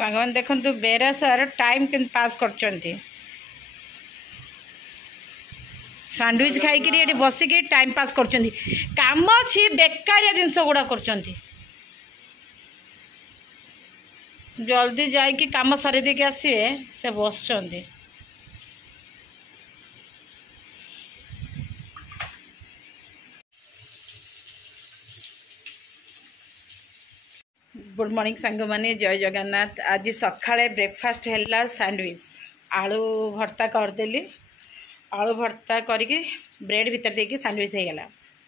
सांगन देखंतु बेरसर टाइम के पास करचंती सैंडविच खाई ये बसिक टाइम पास करचंती काम अच्छी बेकारिया जिनस गुड़ा करचंती जल्दी जाइए काम सरी देके आसिए से बसचंती गुड मॉर्निंग सांग माने जय जगन्नाथ। आज सकाळे ब्रेकफास्ट है सैंडविच आलू भर्ता करदेली आलू भर्ता करके ब्रेड भीतर देके सैंडविच हो गला।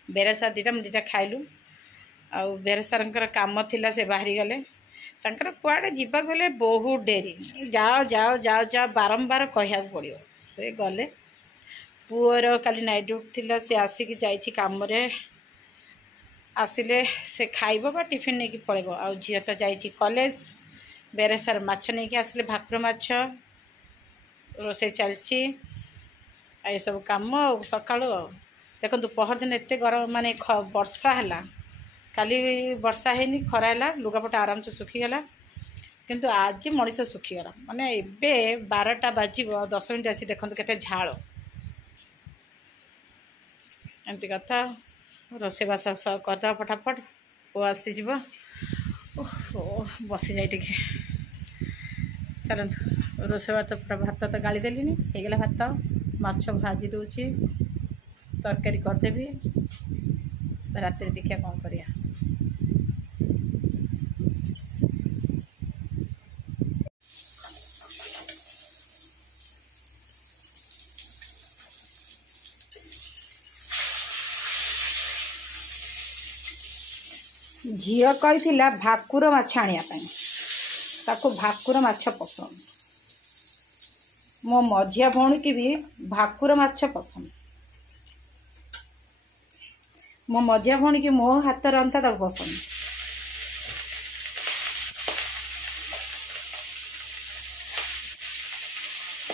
बेरसार दुटा खाइलु आ बेरसार काम थिला से बाहरी गले तांकर कुआडे जीवा गले बहुत डेरी जाओ जाओ जाओ जाओ बारंबार कहया पड़ो से गले पुअर काली नाइट ड्यूटी थिला से आसिक जाइछि काम रे आसिले से खाइब बा टिफिन नहीं पड़ेब आ झी तो जाइए कॉलेज बेरसार माछ नहीं कि आसिले भाकुर माछ रोसे चलची ये सब काम सका देखो पहर दिन एत गरम माने वर्षा है काली वर्षा है खरा है लुगापटा आराम से सुखीगला किंतु आज मनीष सुखीगला माने एबे 12टा बाजिब 10 मिनट आसी देखो केते झाड़ एमती कथा रोसेबास सब करदे फटाफट वो आसीज बसी जाए टे चलतु रोसे तो पूरा भात तो गाली देली होगला भात माछ भाजी दूची तरकारी करदेवी रात देखिए कौन करिया। झील कही भाकुर माछ आनिया ताको भाकुर माछ पसंद मो मझिया भौणी की भी भाकुर माछ पसंद मो मझिया भौणी की मो हाथ रंधा ताको पसंद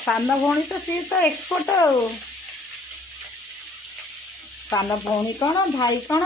सान भौणी तो सी तो एक्सपर्ट सान भौणी कौन भाई कौन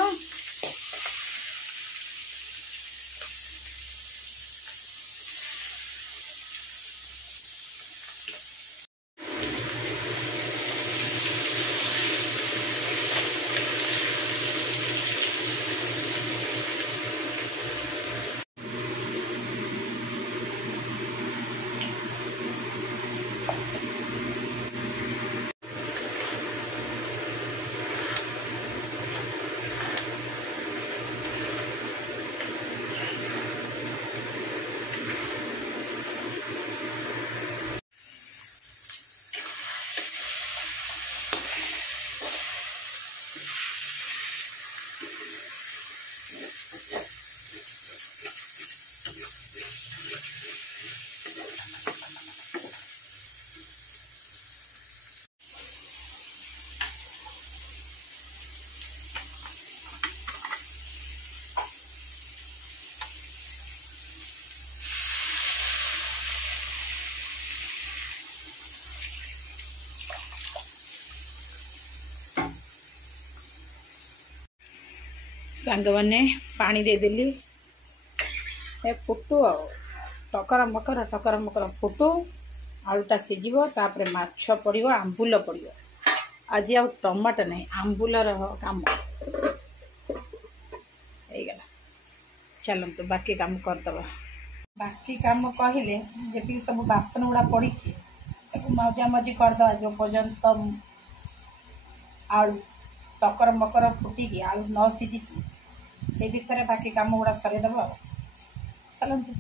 सांग मैंने पानी देदेली ए फुटू आ टकर मकर फुटू आलूटा सीझ तापर माछ पड़ो आंबुल पड़ो आज आ टमाटो नहीं आंबुलर काम होगला। चलतु बाकी काम करदे बाकी काम कहले जी सब बासन गुड़ा पड़ी मजा मजी करदे जो पर्यंत आलू टकर मकर फुटिकी आलू न सीझी से भितर बाकी काम गुड़ा सरेदेव। चलतु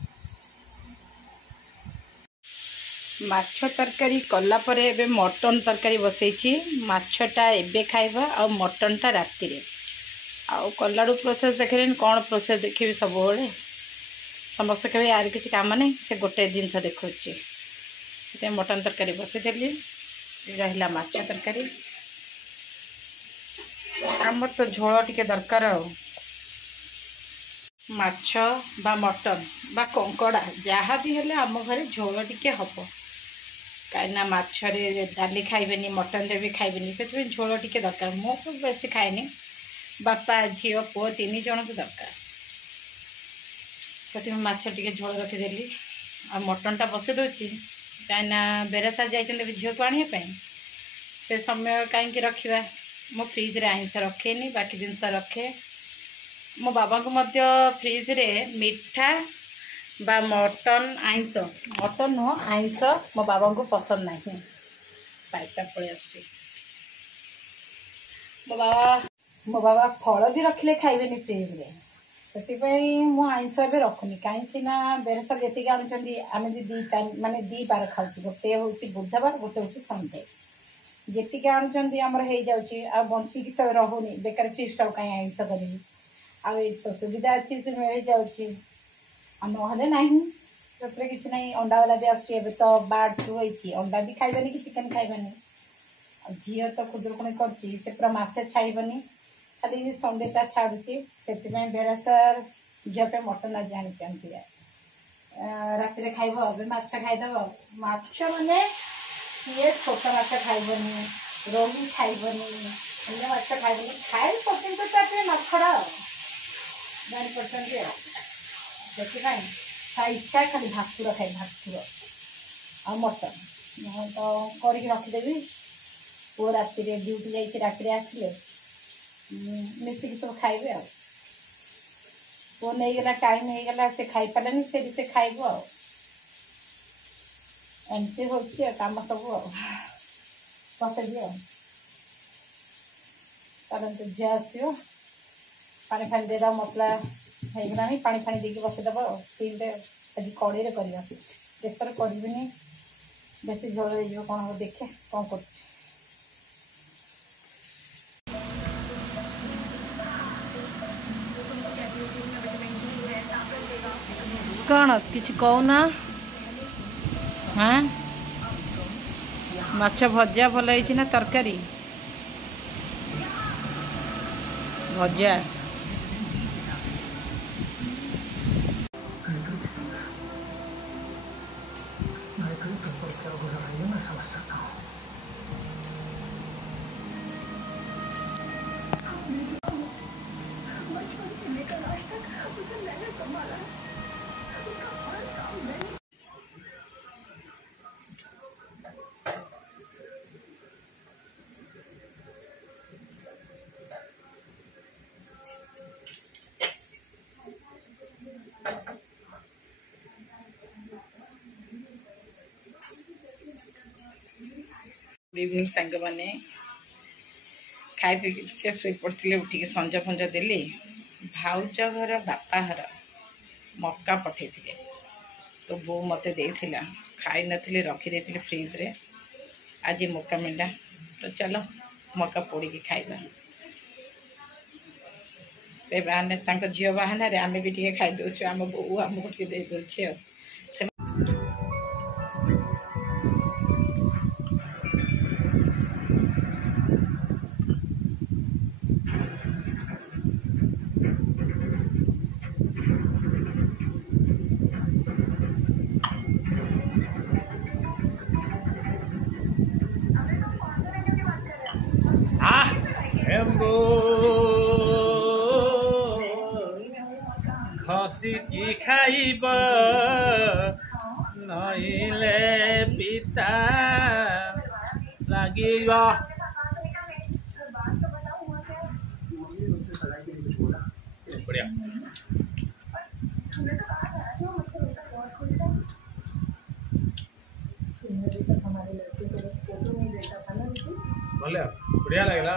माछ तरकारी कलापर एबे मटन तरकारी बसई माछटा एबे खाइबा आ मटनटा राति रे आउ कलाडू प्रोसेस देखे कौन प्रोसेस देखी सब समस्त कहे यार किसी काम नहीं से गोटे जिनस देखा मटन तरकारी बसईदेली रहा माछ तरकारी आमर तो झोल टिके दरकार माछ बा मटन बा कंकड़ा जहाँ भी हेले आम घरे झोल टिके हम कहीं माछरे डाली खाइबेनी मटन रे भी खाइबेनी से झोल टिके दरकार मो बेसी खाएनी बापा झील पुओ 3 जन को दरकार से माछ टिके झोल रखीदेली आ मटनटा बसई दूची कहीं बेरासार जाइए झील को आने से समय कहीं रखा मो फ्रिज रे आइंस रखेनी बाकी जिनस रखे मो बाबा को मध्य फ्रिज रे मिठा बा मटन आइंस मटन नुह आइंस मो बाबा को पसंद नहीं पाइपटा पलि आस मो बाबा फल भी रखिले खाइबेनी फ्रिज रे से आइंस ए रखुनी कहीं बेरसार जी आणुंट आम दी टाइम माने दी बार खाऊ गोटे हूँ बुधवार गोटे हूँ संडे जी आणुंट आमर हो जाऊँगी आ बंचिकी तो रहुनी बेकार फिस्ट आउ कहीं आइंस करी आ तो सुविधा अच्छी से मिल जाऊँगी ना ना किसी ना अंडा वाला भी आस तो बार्ड फ्लू होती अंडा भी खाइबानी कि चिकेन खाइबानी झील तो खुदुरुकुणी करची से पूरा मासे छाड़बनी खाली संडेटा छाड़ुची से बेरासार झील पे मटन आज आनी रात खाइब ए माछ खाईदेव माछ मैंने किए छोट माछ खाइबनी रोही खाइबनी अन्य माछ खाइबनी खाए पसंद तो नखड़ा जापर से इच्छा खाली भाकुर खाए भाकुर आ मटन तो करके रखिदेवी पु राति ड्यूटी जाइए राति आसिले मिसिक सब खाइबे पु नहीं गला टाइम हो गला से खाई पारानी से भी से खाइब एमती हो कम सब बसई दिए झी आसो पानी फानी देद मसला होगा पानी फानी देकी बसईदेव सील आज कड़े कर प्रेसर करी बेसी झोल हो कौन हम देखे कौन कर कौन किसी कहना हाँ माछ भजा भल ना तरकारी भजा इवनिंग सांग मैंने खाई पी शोई पड़ते उठिक संज फंज देली भाउज घर बापा घर मक्का पठे तो बो मत देला खाई नी रखीदे फ्रिज रे आज मक्का मिला तो चलो मक्का पोड़ी खाइबा से बहाने झील बहाना आम भी टे खाईदे आम बो आमको टे दे दे खसी की खाइब नइले पिता लागिब बढ़िया बढ़िया लगला।